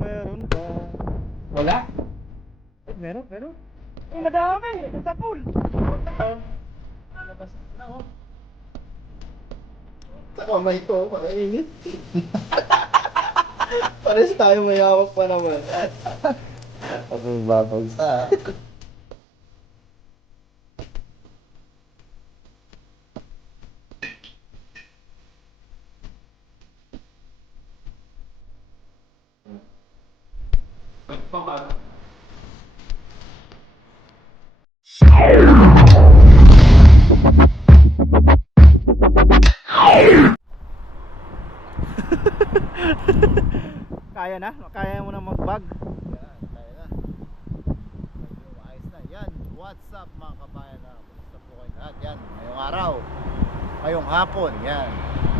meron ba? Wala? Meron. Ay, madami! Sa pool! Labas na oh. Sa kamay ko, makainit. Pares tayo mayawak pa naman. Ang babag sa... Kaya na? Kaya mo na mag-bag? Yan, kaya na. Ayos na. Yan, what's up mga kabayan na? Kumusta po kayo lahat? Yan, ngayong araw. Ngayong hapon, yan.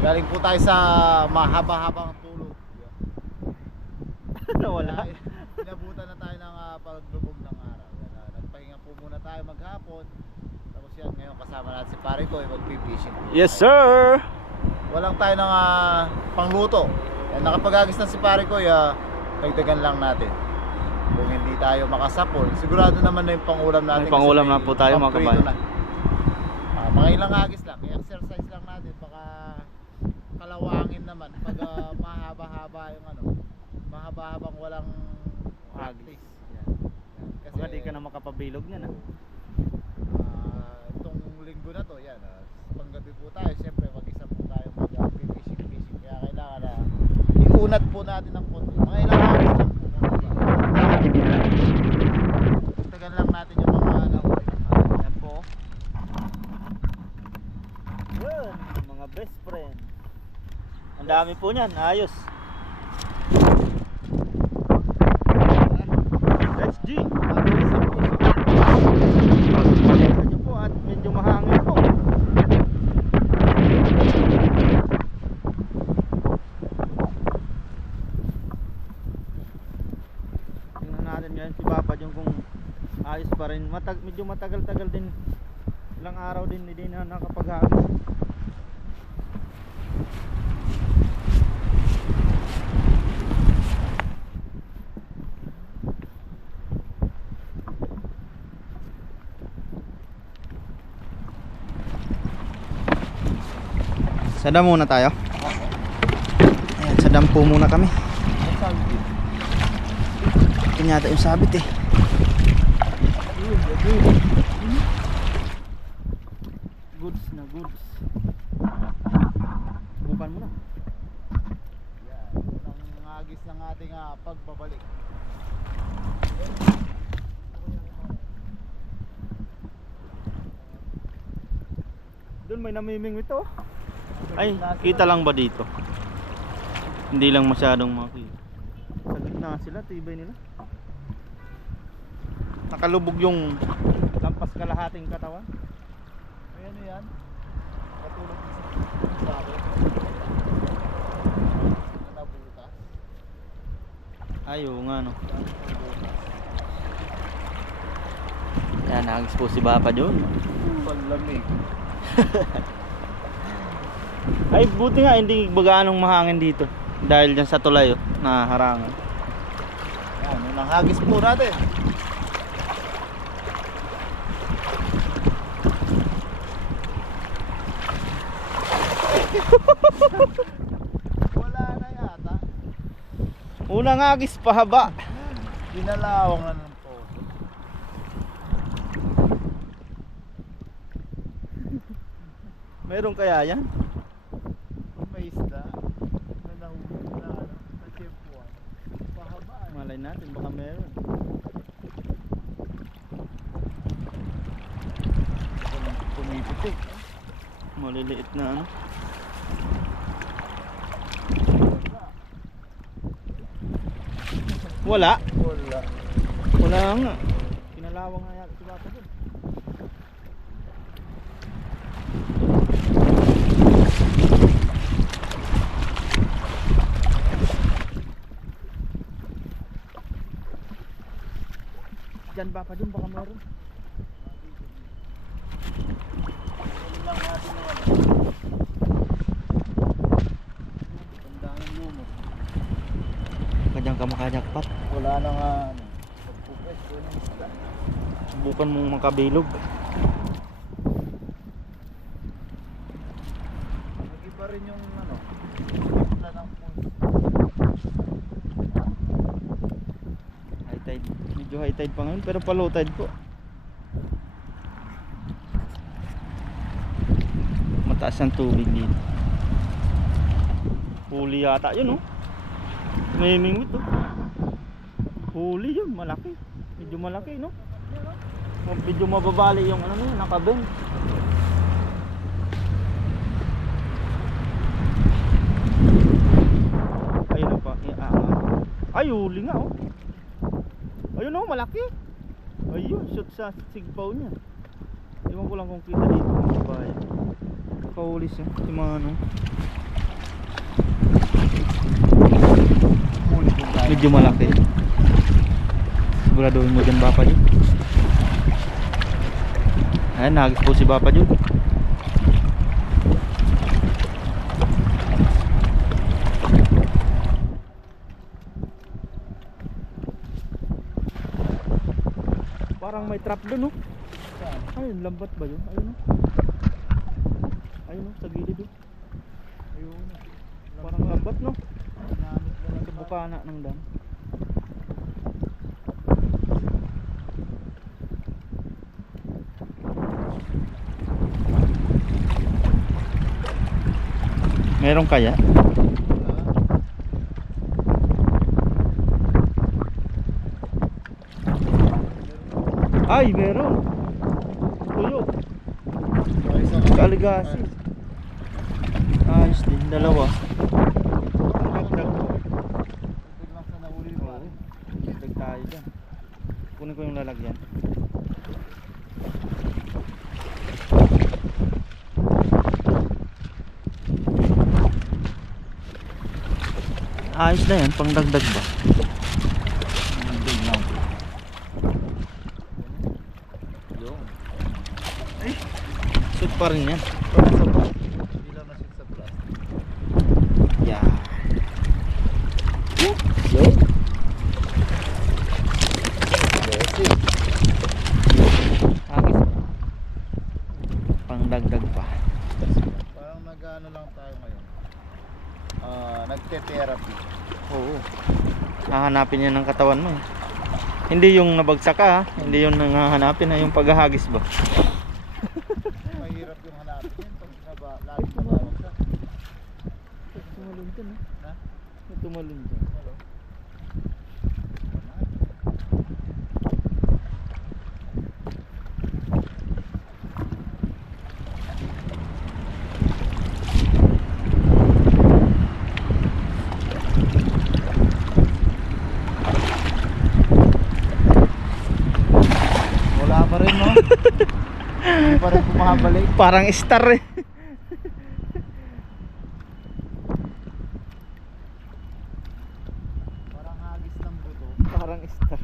Galing po tayo sa mahaba-habang tulog. Yan. Nawala. Inabutan na tayo ng paglubog ng araw. Yan, nagpahinga po muna tayo maghapon. Tapos yan, ngayon kasama natin si pare ko, mag-fishing. Yes sir! Walang tayo ng pangluto. Yan, nakapag-agis na si pare ko, dagdagan lang natin. Kung hindi tayo makasapol, sigurado naman na yung pangulam natin. May pangulam kasi na po tayo, mga pamprito kabayan. na. Mga ilang agis lang, i-exercise lang natin. Baka kalawangin naman pag mahaba-haba yung mahaba-habang walang practice. Yan. Kasi Baka di ka na makapabilog niyan itong linggo na to, yan. Panggabi po tayo, siyempre mag-isa po tayo mag-fishing. Kaya kailangan na iunat po natin ng konti. Mga ilang agis lang po. Tagan lang natin yung mga Yan po. Yun, mga best friend. Ang dami po niyan, ayos. Let's G. Medyo po at medyo mahangin po. Tingnan natin ngayon si Papa yung kung ayos pa rin. Medyo matagal-tagal din. Ilang araw din hindi na nakapaghagis. Sa dam muna tayo. Ayan, sa dam po muna kami. Ito yata yung sabit eh. Goods na goods. Bukan mo na. Yan, unang agis ng ating pagbabalik. Doon may namiming ito. Ay, kita lang ba dito? Hindi lang masyadong makita. Sa gitna sila, tibay nila. Nakalubog yung lampas kalahating katawan. Ayan o yan. Katulog sa akin. Natabutas. Ay, oo nga no. Yan, nagis po si Papa doon. Panlamig. Ay, buti nga hindi bagaanong mahangin dito. Dahil dyan sa tulay na harangan. Yan, unang hagis po natin. Wala na yata. Unang agis pahaba. Dinalawang na ng poso. Meron kaya yan? Kung may isda na nahulog na na-chempuan, pahaba. Malay natin, baka meron. Pumipitik. Maliliit na ano. Wala. Wala. Wala nga. Kinalawang nga yata si Papa doon. Diyan Papa doon baka meron. Lang natin na wala. Tandaan yung lumot. Kanyang ka makajakpat. Wala na nga ano. Pagpupwesto ng isda. Subukan mong makabilog. Nag-iba rin yung ano. Wala ng High tide. Medyo high tide pa ngayon pero pa low tide po. Mataas ang tubig dito. Huli yata yun, oh. May mingwit, oh. Huli yun, malaki. Medyo malaki, no? Medyo mababali yung ano yun, nakabend. Ayun na pa, ay, huli nga, oh. Ayun, oh, malaki. Ayun, shoot sa sigpaw niya. Ewan ko lang kung kita dito mga kabayan. Nakahuli siya, si Manong. Medyo malaki. Siguraduhin mo dyan, Bapa Jun. Ayan, nahagis po si Bapa Jun. Parang may trap dun, oh. Ayun, lambat ba yun? Ayun, oh. Ayun, oh, sa gilid, oh. Ayun. Parang lambat, no? Ginamit na lang Sa bukana ng dam. Meron kaya? Ay, meron. Tuyo. Kaligasi. Ayos din, dalawa. Dagdag. Tubig lang sa nahuli mo. Dagdag tayo dyan. Kunin ko yung lalagyan. Ayos na yan, pang dagdag ba? Tubig lang. Yun. Shoot pa rin yan. Hindi lang nasin sa plastic. Yeah. Yo. Blessing. Agis pa. Pang dagdag pa. Parang nag-ano lang tayo ngayon. Nagte-therapy. Oo. Hahanapin yan ng katawan mo eh. Hindi yung nabagsak ka ha. Hindi yung nangahanapin na yung paghahagis ba. Mahirap yung hanapin yun pag lagi nabawag ka. Tumalun dyan eh. Ha? Tumalun dyan. Hello? Wala pa rin, no? Hindi pa rin bumabalik. Parang star eh. Parang hagis ng buto. Parang star.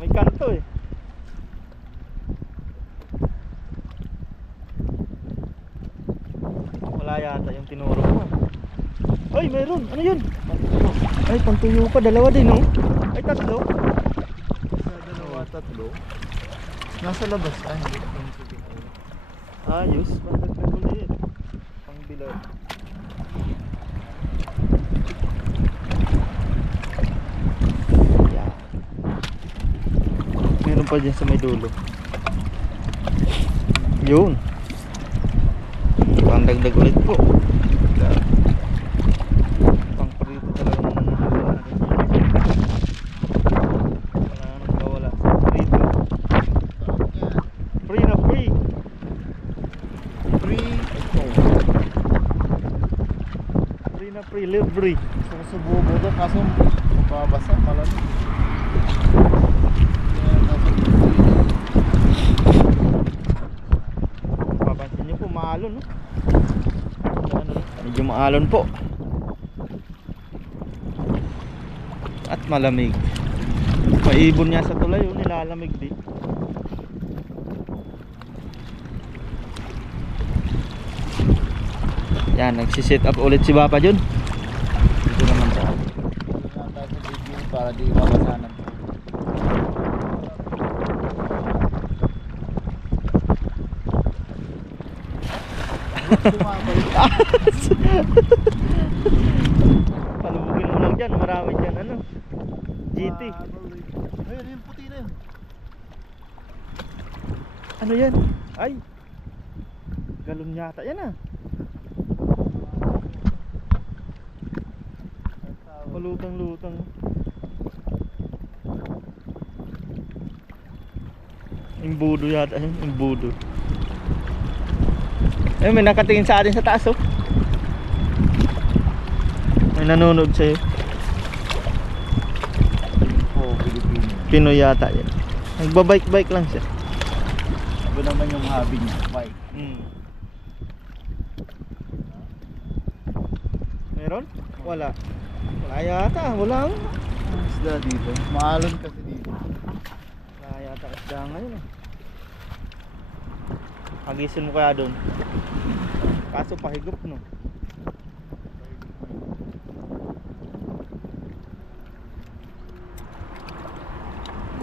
May kanto eh. Wala yata yung tinuro mo. Ay, meron. Ano yun? Ay, pantuyo pa. Dalawa din, oh. Ay, tatlo. Sa dalawa, tatlo. Nasa labas. Ay, hindi ko yung shooting. Ayos. Pantagdag ulit. Pang bilog. Yeah. Meron pa dyan sa may dulo. Yun. Pangdagdag ulit po. Pang parito talaga ng mahal natin. Wala nang kawala sa parito. Free na free. Free na free. Libre. Gusto ko sububo doon kaso mababasa, malamig. Papansin nyo po, maalon, no? Medyo maalon po. At malamig. Maibon niya sa tulay, oh, nilalamig din. Yan, nagsiset up ulit si Papa Jun. Dito naman tayo. para di mabasahan. Palubugin mo lang dyan, marami dyan ano. GT. Ayun, yung puti na yun. Ano yan? Ay. Galon yata yan ah. Malutang-lutang. Imbudo yata yun, imbudo. Eh, may nakatingin sa atin sa taas oh. May nanonood sa'yo. Oo, Pilipino. Pinoy yata yan. Nagbabike-bike lang siya. Ito naman yung hobby niya, bike. Meron? Wala. Wala yata, wala. Isda dito. Maalon kasi dito. Wala yata isda ngayon eh. Pagisin mo kaya doon. Kaso pahigop no.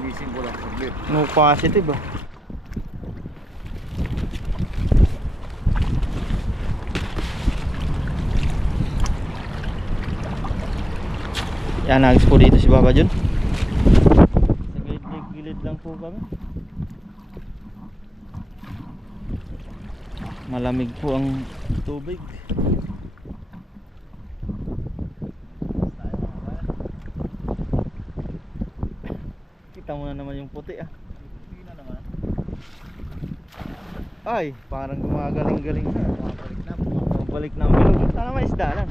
Gising ko lang saglit. No positive ah. Yan, nagis po dito si Baba Jun. Sa gilid lang po kami. Malamig po ang tubig. Kita mo na naman yung puti ah. Puti na naman. Ay, parang gumagaling-galing na. Bumabalik na. Balik na ang bilog. Sana may isda lang.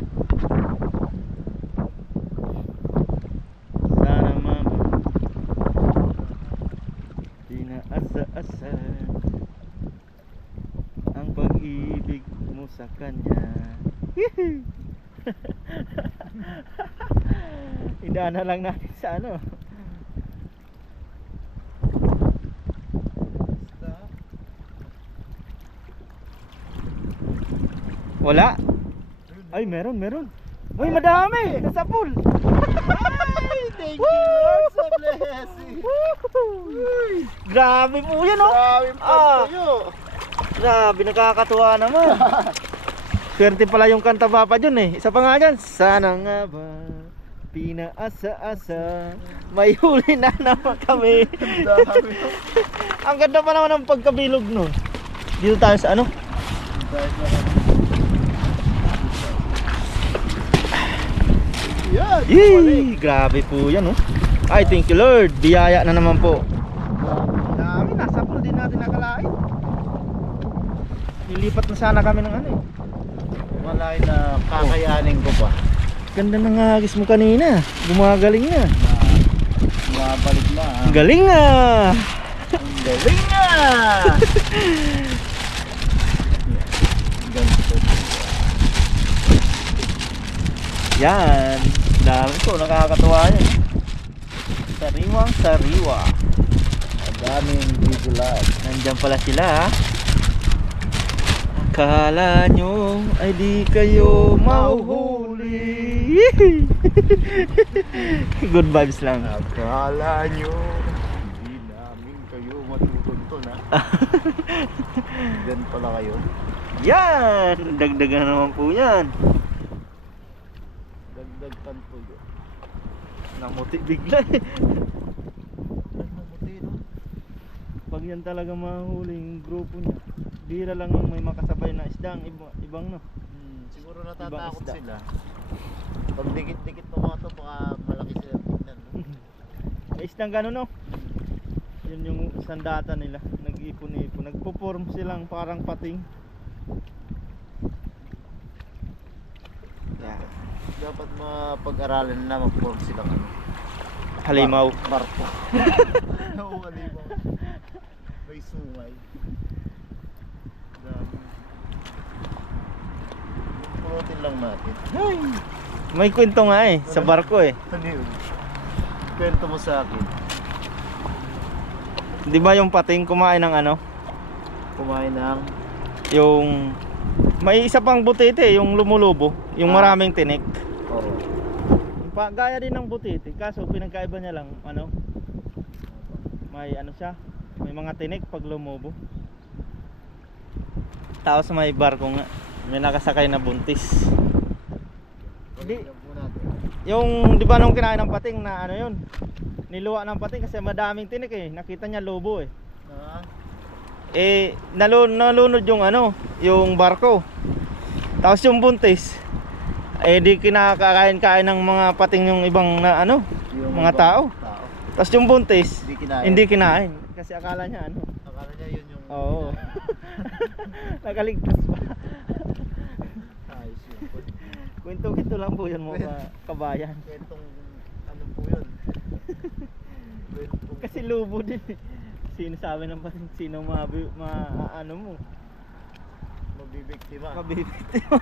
Sana mama pinaasa-asa ang pag-ibig mo sa kanya. Idaan na lang natin sa ano. Isda. Wala. Ay, meron. Uy, madami! Nasa pool! Ay, thank you Lord sa blessing. Uy, Grabe po yan oh! grabe pagtuyo. Grabe, nakakatuwa naman. Swerte pala yung kanta Papa Jun eh. Isa pa nga dyan. Sana nga ba pinaasa-asa may huli na naman kami. Dami. Ang ganda pa naman ng pagkabilog no. Dito tayo sa ano? Dahil na kami. Yan. Yee! Grabe po yan oh. Ay, thank you Lord. Biyaya na naman po. Dami, nasa pool din natin nakalain. Nilipat na sana kami ng ano eh. Malay na kakayanin ko pa. Ganda ng hagis mo kanina. Gumagaling na. Mabalik na. Ang galing na. Ang galing na. Ganito. Yan. Dami ko, nakakatuwa yan. Sariwang sariwa. Ang daming bigulat. Nandyan pala sila ha. Akala nyo ay di kayo mahuhuli. Good vibes lang. Akala nyo hindi namin kayo matutunton ha. Gan pala kayo. Yan. Dagdagan na naman po yan. Dagdag tanto yun. Namuti bigla eh. Namuti no? Pag yan talaga mahuli yung grupo niya, bira lang yung may makasabay na isda. Ang ibang no. Siguro natatakot isda. sila. Pag dikit-dikit ng mga to, baka malaki sila tignan. No? May isdang gano'n no. Yun yung sandata nila. Nag-ipon-ipon. Nagpo-form silang parang pating. Yeah. Dapat mapag-aralan na mag-form sila ano. Halimaw. Barko. Oo, halimaw. May sungay. Dami. Pulutin lang natin. Ay, may kwento nga eh, sa barko eh. Ano yun? Kwento mo sa akin. Di ba yung pating kumain ng ano? Kumain ng Yung may isa pang butete, yung lumulubo, yung maraming tinik. oo. Yung Gaya din ng butiti, kaso pinagkaiba niya lang, ano, may ano siya, may mga tinik pag lumobo. Tapos may barko nga, may nakasakay na buntis. Di, yung di ba nung kinain ng pating na ano yun, niluwa ng pating kasi madaming tinik eh, nakita niya lobo eh. Eh nalunod yung ano, yung barko. Tapos yung buntis eh di kinakain-kain ng mga pating yung ibang na ano, Yung mga ibang tao. Tapos yung buntis Hindi kinain. hindi kinain kasi akala niya ano. Akala niya yun yung Oo. Nakaligtas pa. Ayos yun. Kwento-kwento lang po yun mga kabayan. Kwentong ano po yun. Kwentong Kasi lubo din eh. Sino sabi ng pating sino ano mo, mabibiktima. mabibiktima.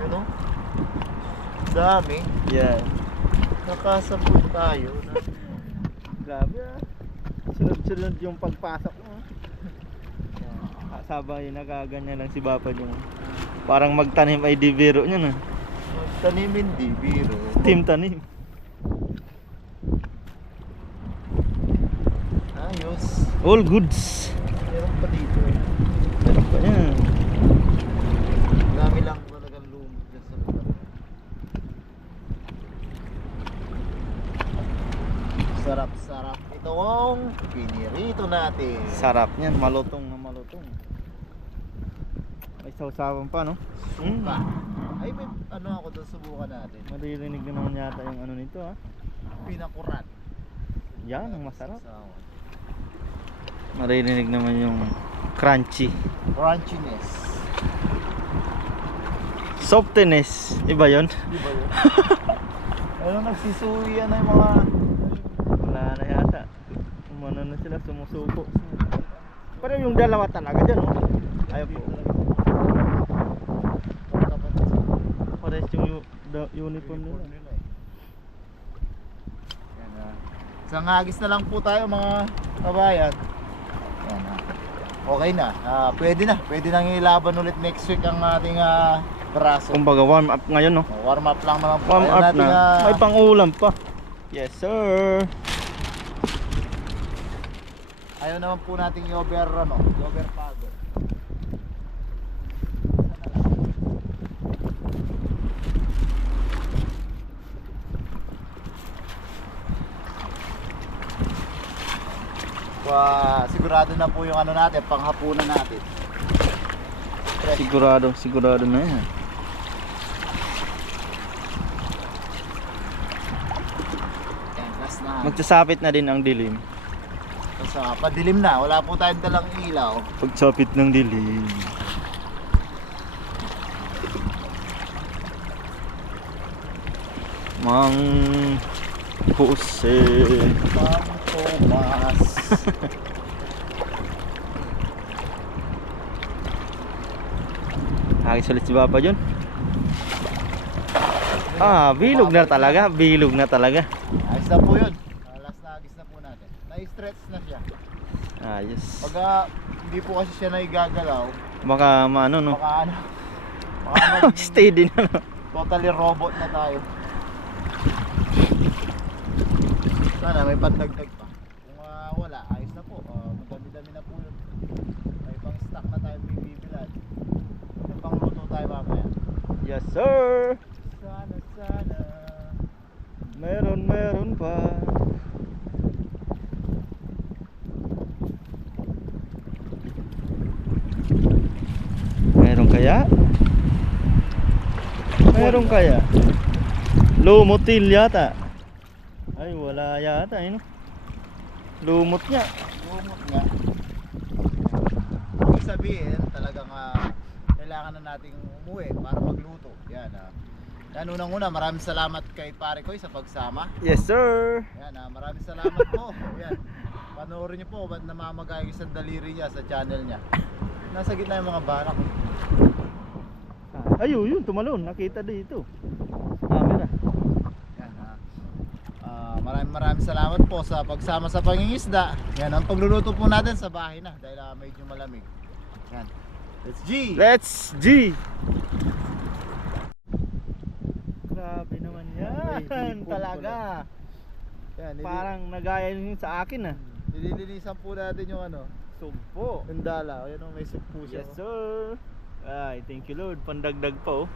Yun o. Dami. Yeah. Nakasabot tayo na Grabe ah. Sunod-sunod yung pagpasok mo. Sabay nagaganyan lang si Bapa yung parang magtanim ay di biro niya na. tanimin di biro. Team tanim. Ayos. All goods. Meron pa dito eh. Meron pa yan. Dami lang talagang lumot dyan sa lugar. Sarap-sarap itong pinirito natin. Sarap niyan, malutong na malutong. May sausawan pa no? Suka. Ay may ano ako doon, subukan natin. Maririnig naman yata yung ano nito ha. Pinakurat. Yan, ang masarap. Sausawan. Maririnig naman yung crunchy. Crunchiness. Softiness. Iba yun? Di ba yun? Ano nagsisuya na yung mga Wala na yata. Umano na sila, sumusuko. Pero yung dalawa talaga dyan no? Ayaw po. Pares yung uniform nila. Yan, isang hagis na lang po tayo mga kabayan. Yan, okay na. Pwede nang ilaban ulit next week ang ating braso. Kumbaga warm up ngayon no? Warm up lang naman po. Warm Ayaw up natin, na. May pang-ulam pa. Yes sir. ayaw naman po nating i-over pago. Sigurado na po yung ano natin, panghapunan natin. Sigurado na yan. Yan, last na. Magsasapit na din ang dilim. So, padilim na, wala po tayong dalang ilaw. Pagsapit ng dilim. Mang Jose. Mang Tomas. Agis ulit si Papa John. Bilog na talaga. Bilog na talaga. Ayos na po yun. Last na agis na po natin. Na-stretch na siya. Ayos. Pag hindi po kasi siya naigagalaw, Baka maano no. baka maging Steady na no. totally robot na tayo. Sana may pandagdag pa. Kung wala, ayos na po. Madami-dami na po yun. May pang stock na tayo bibilan. May pang luto tayo mamaya. Yes sir. Sana. Meron pa. Meron kaya? Meron kaya? Lumutil yata. Ay wala yata no? Lumot nga. Lumot nga. Ibig sabihin, talagang kailangan na nating umuwi para magluto. Yan. Yan, unang-una, maraming salamat kay Pare Koy sa pagsama. Yes sir. Yan, maraming salamat po. Yan. Panoorin niyo po ba't namamagay sa daliri niya sa channel niya. Nasa gitna yung mga barak. Ayun, yun tumalon. Nakita dito. Camera. Yan, maraming salamat po sa pagsama sa pangingisda. Yan, ang pagluluto po natin sa bahay na dahil medyo malamig. Yan. Let's G! Let's G. Grabe naman Hapon talaga. Yan, Parang nagaya yun sa akin ah. nililinisan po natin yung ano, Sugpo. yung dala. Ayan o, may soup po siya. Yes sir. Ay, thank you Lord. Pandagdag pa oh.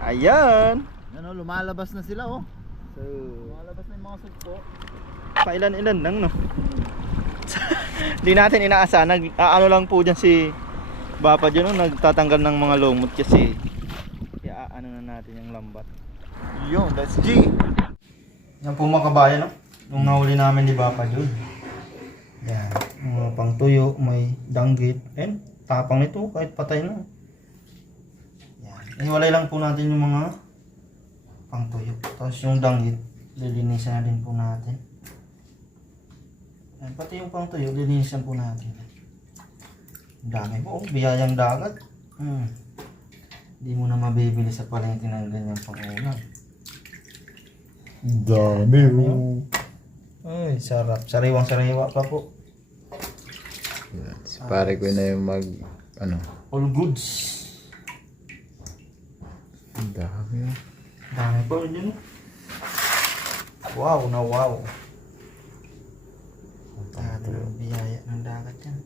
Ayan. Ano, lumalabas na sila oh. So, Lumalabas na yung mga soup po. pailan-ilan lang no. Di natin inaasahan. Ano lang po dyan si Bapa dyan no, nagtatanggal ng mga lumot kasi ano na natin yung lambat. Yun, that's G. Yan po mga kabayan no. Nung nahuli namin ni Bapa dyan. Yan. Mga pang tuyo, may danggit. And tapang nito kahit patay na. Yan. Iwalay lang po natin yung mga pang tuyo. Tapos yung danggit, lilinisan na din po natin. Yan. Pati yung pang tuyo, lilinisan po natin. Ang dami po, biyayang dagat. Hindi mo na mabibili sa palengke ng ganyang pangulam. Dami oh. Ay, sarap. Sariwang-sariwa pa po. Yan, si pare ko na yung ano. All goods. Ang dami oh. Dami po yun. Wow na wow. Dami ng biyaya ng dagat yan.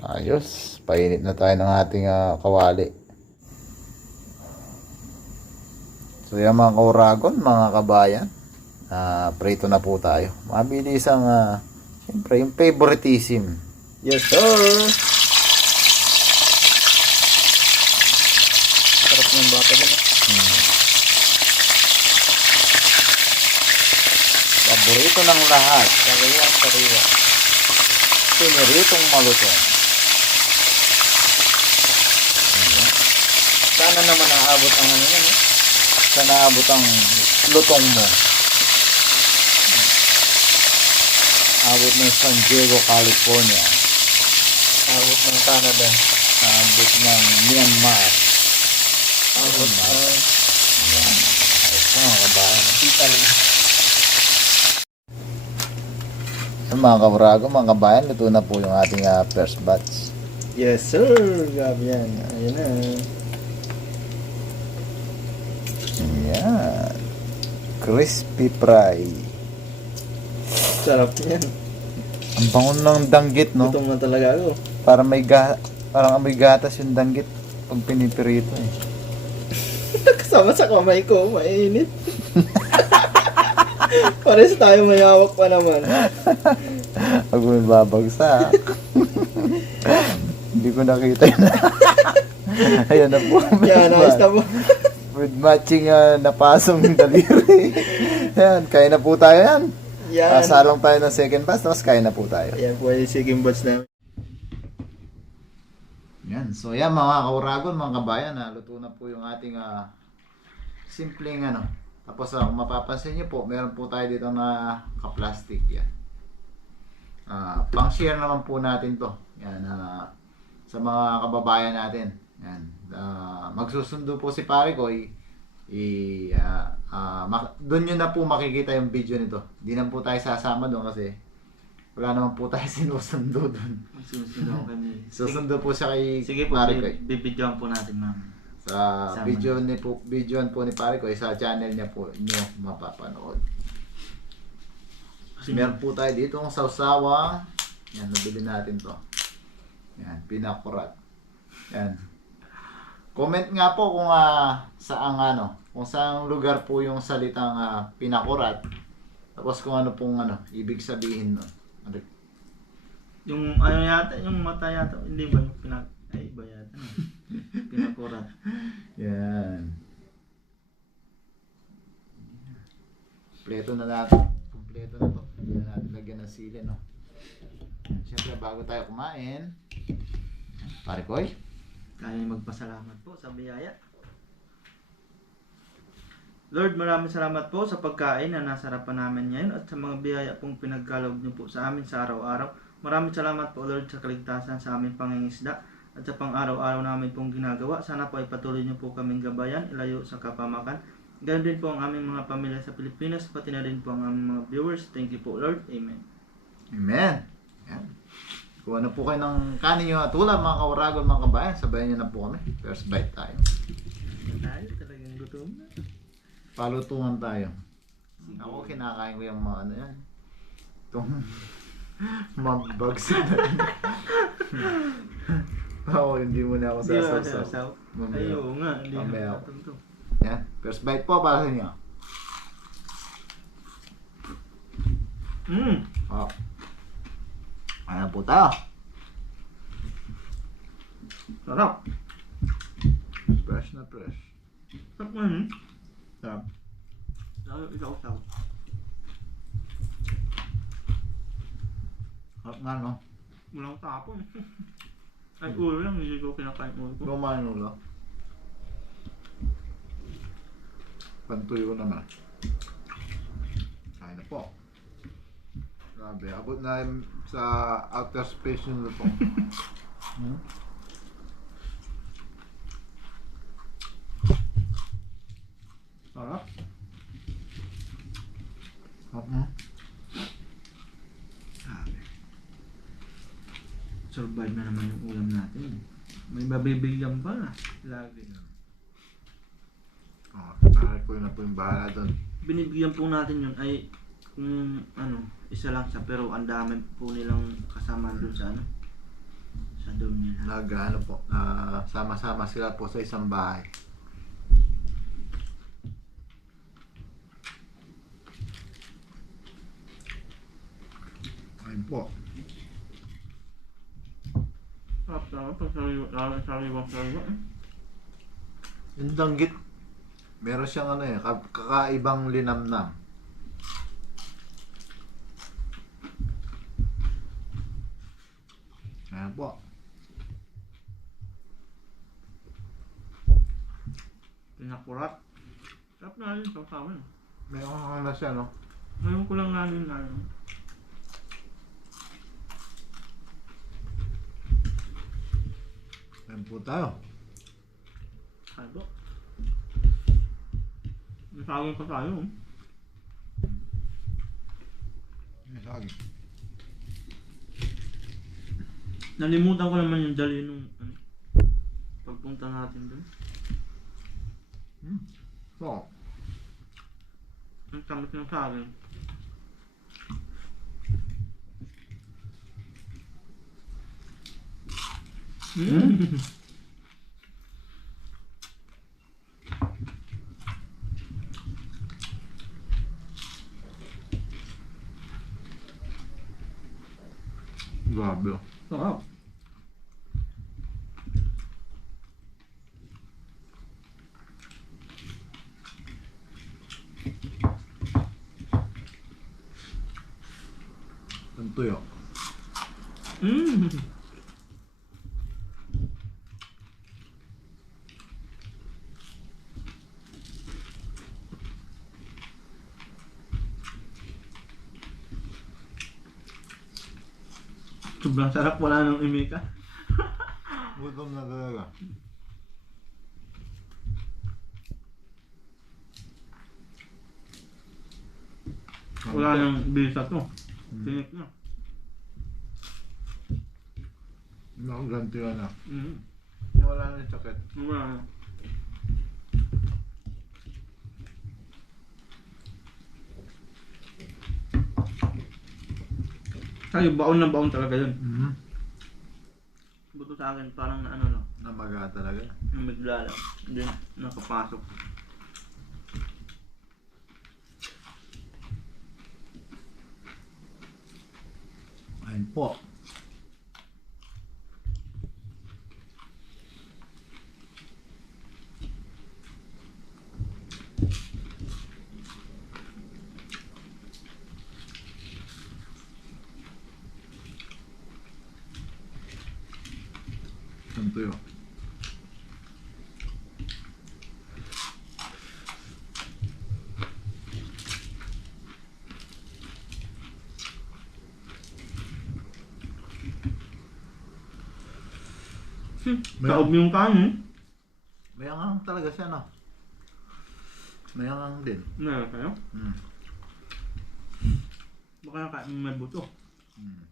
Ayos, painit na tayo ng ating kawali. So yan mga kauragon, mga kabayan, prito na po tayo. Mabilis ang, siyempre yung favoritism. Yes sir. Sarap ng bata dyan. Paborito ng lahat, sariwa. Piniritong malutong. Sana naman naabot ang ano yan, eh. Sana naabot ang lutong mo. Abot ng San Diego, California. Abot ng Canada. Abot ng Myanmar. Abot ng Ayan. Ayos na mga kabayan. Italy. So, mga kabrago, mga kabayan, luto na po yung ating first batch. Yes sir. Gabi yan. Ayan na. Ayan. Crispy fry. Sarap yan. Ang bangon ng danggit, no? Gutom na talaga ako. Parang amoy gatas yung danggit pag pinipirito, eh. Kasama sa kamay ko, mainit. Pares tayo mayawak pa naman. Pag may babagsak. Hindi ko nakita yun. Ayan na po. Yan, ayos na po. With matching napasong daliri. Ayan, kaya na po tayo yan. Yan. Salong tayo ng second pass, tapos kaya na po tayo. Ayan po yung second batch namin. Yan, so yan mga kauragon, mga kabayan, luto na po yung ating simpleng ano. Tapos kung mapapansin nyo po, meron po tayo dito na ka-plastic yan. Pang-share naman po natin to. Yan, sa mga kababayan natin. Yan. Magsusundo po si pare ko, doon nyo na po makikita yung video nito. Di na po tayo sasama doon kasi wala naman po tayo sinusundo doon. Susundo kami. Susundo po siya kay Sige po, pare ko. bibidyoan po natin ma'am. Sa Sama. videoan po ni pare ko, sa channel niya po nyo mapapanood. Meron po tayo dito ang sawsawang. Yan, nabili natin to. Yan, pinakurat. Yan. Comment nga po kung kung saang lugar po yung salitang pinakurat. Tapos kung ano pong ibig sabihin nun. Yung ano yata, yung mata yata, hindi ba yung iba yata. Pinakurat. Yan. Kompleto na natin. Kompleto na to. Hindi na natin lagyan ng sili, no? Siyempre, bago tayo kumain, pare koy, Kaya magpasalamat po sa biyaya. Lord, maraming salamat po sa pagkain na nasa harapan namin ngayon at sa mga biyaya pong pinagkaloob niyo po sa amin sa araw-araw. Maraming salamat po Lord sa kaligtasan sa aming pangingisda at sa pang-araw-araw namin pong ginagawa. Sana po ay patuloy niyo po kaming gabayan, ilayo sa kapamakan. Ganun din po ang aming mga pamilya sa Pilipinas, pati na din po ang aming mga viewers. Thank you po Lord. Amen. amen. Yan. Kuha na po kayo ng kanin nyo at ulam mga kauragon mga kabayan. Sabayan nyo na po kami. First bite tayo. Tayo talagang gutom na. Palutungan tayo. Ako kinakain ko yung mga ano yan. Itong mabags na yan. Ako hindi mo na ako sasaw-saw. Ay, oo nga. Hindi Mamaya na ako. natin to. Yan. First bite po para sa inyo. Oh. Ayan po tayo. Sarap. Fresh na fresh. Sarap nga yun. Sarap. Isaw-saw. Sarap nga no? Walang tapon. Ay, ulo lang. Hindi ko kinakain ulo ko. Kumain ulo. Pantuyo ko naman. Kain na po. Grabe, abot na yun sa outer space yun na po. Sarap. Sarap mo? Survive na naman yung ulam natin. May mabibigyan pa na. Lagi. Oh, taray ko yun na po yung bahala doon. Binibigyan po natin yun ay kung ano, isa lang siya pero ang dami po nilang kasama doon sa ano. Sa doon nila. Ano po, sama-sama sila po sa isang bahay. Ayun po. Sarap naman pag sariwang sariwa. Yung danggit, meron siyang ano kakaibang linamnam. Ayan po. Pinakurat. Sarap na yun sa amin. Meron na siya, no? Ngayon ko lang nga yun na yun. Ayan po tayo. Ano po? Nasagin pa tayo. Ayan, lagi. Nalimutan ko naman yung dali nung ano, pagpunta natin doon. So, Ang tamis ng saging. grabe. Sarap. Ang tuyo. Sobrang sarap, wala nang imika. Gutom na talaga. Wala nang bisa to. Tinik na. Nakaganti ka na. Mm. Wala na yung sakit. Wala na. Kayo, baon na baon talaga yun. Buto sa akin, parang na ano lang. Namaga talaga. Namigla lang. Hindi nakapasok. Ayun po. Ang tuyo. Kaob yung kanin. Mayangang talaga siya, no? Mayangang din. Na kayo? Mm. Baka nakain may buto. Mm.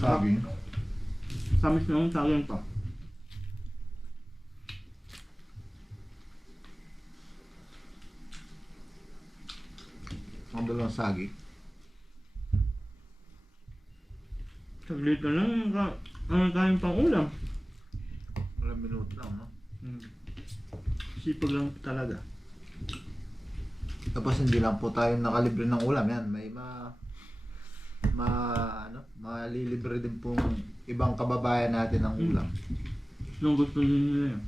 Saging. Tamis na yung saging pa. Ang dalawang saging. Saglit na lang, ang kain pang ulam. Ilang minuto lang, no? Sipag lang talaga. Tapos hindi lang po tayo nakalibre ng ulam. Yan, may malilibre din pong ibang kababayan natin ng ulam. Nung gusto nyo nila yan.